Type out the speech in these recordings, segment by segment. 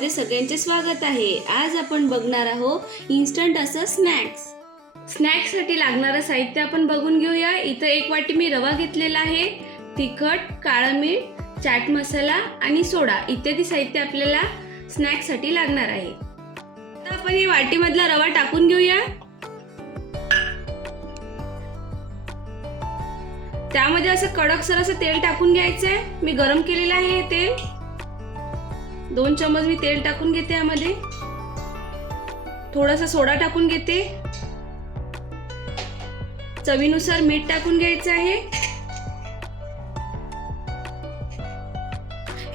नमस्कार सगळ्यांचे स्वागत आहे. आज आपण बघणार आहोत इन्स्टंट असं स्नॅक्स स्नॅक्ससाठी लागणारं साहित्य आपण बघून घेऊया. इथं एक वाटी मी रवा घेतलेला आहे. तिखट काळं मीठ चाट मसाला आणि सोडा इत्यादी साहित्य आपल्याला स्नॅक्ससाठी लागणार आहे. आता आपण हे वाटीमधला रवा टाकून घेऊया. त्यामध्ये असं कडकसर असं तेल टाकून घ्यायचं आहे मी गरम केलेलं आहे हे तेल. दोन चमच मी तेल टाकून घेते यामध्ये. थोडासा सोडा टाकून घेते. चवीनुसार मीठ टाकून घ्यायचं आहे.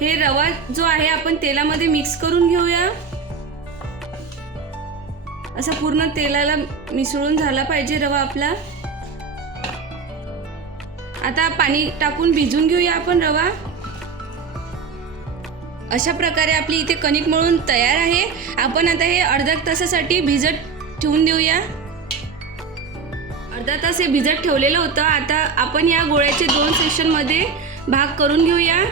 हे रवा जो आहे आपण तेलामध्ये मिक्स करून घेऊया. असा पूर्ण तेलाला मिसळून झाला पाहिजे रवा आपला. आता पाणी टाकून भिजून घेऊया आपण रवा. अशा प्रकारे आपली इथे कणिक मळून तयार आहे. आपण आता हे अर्ध्या तासासाठी भिजत ठेवून देऊया. अर्धा तास हे भिजत ठेवलेलं होतं. आता आपण या गोळ्याचे दोन सेक्शनमध्ये भाग करून घेऊया.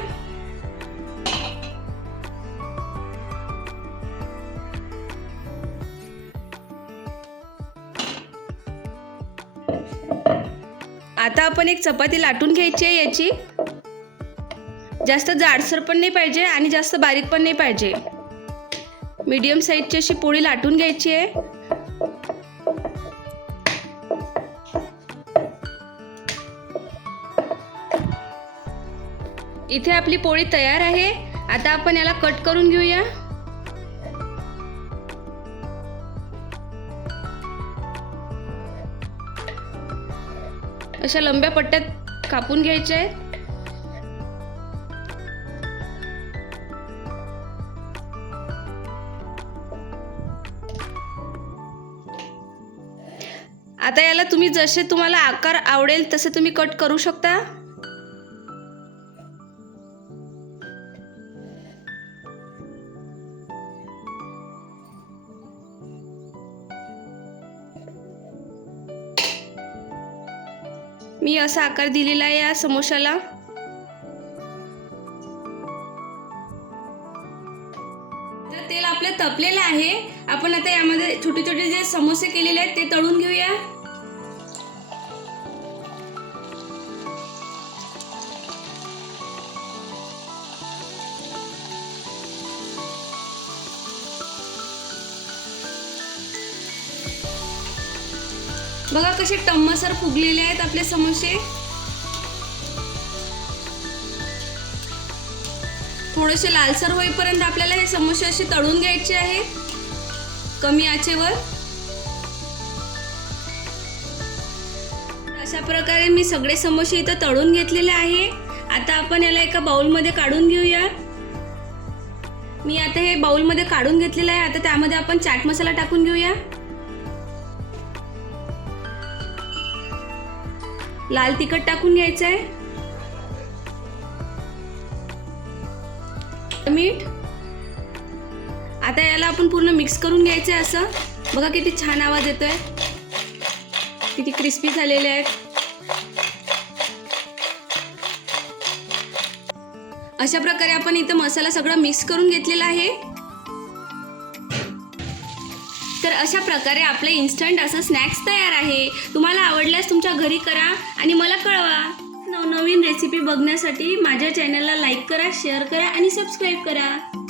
आता आपण एक चपाती लाटून घ्यायची आहे याची. जास्त जाडसर पण नाही पाहिजे आणि जास्त बारीक पण नाही पाहिजे. मीडियम साईजची अशी पोळी लाटून घ्यायची आहे. इथे आपली पोळी तयार आहे. आता आपण याला कट करून घेऊया. अशा लंब्या पट्ट्यात कापून घ्यायच्या आहेत. आता याला तुम्ही जसे तुम्हाला आकार आवडेल तसे तुम्ही कट करू शकता. मी असा आकार दिलेला आहे या समोशाला. तर तेल आपलं तपलेलं आहे आपण आता यामध्ये छोटे छोटे जे समोसे केलेले आहेत ते तळून घेऊया. बघा कसे टम्मसर फुगलेले आहेत आपले समोसे. थोडेसे लालसर होईपर्यंत आपल्याला हे समोसे असे तळून घ्यायचे आहे. कमी आचेवर. अशा प्रकारे मी सगळे समोसे इथं तळून घेतलेले आहे. आता आपण याला एका बाउलमध्ये काढून घेऊया. मी आता हे बाउलमध्ये काढून घेतलेलं आहे. आता त्यामध्ये आपण चाट मसाला टाकून घेऊया. लाल तिखट टाकून घ्यायचं आहे मीठ. आता याला आपण पूर्ण मिक्स करून घ्यायचं आहे असं. बघा किती छान आवाज येतोय. किती क्रिस्पी झालेले आहेत. अशा प्रकारे आपण इथं मसाला सगळं मिक्स करून घेतलेला आहे. तर अशा प्रकारे आपलं इन्स्टंट असं स्नॅक्स तयार आहे. तुम्हाला आवडल्यास तुमच्या घरी करा आणि मला कळवा. नवनवीन रेसिपी बघण्यासाठी माझ्या चॅनलला लाईक करा शेअर करा आणि सबस्क्राईब करा.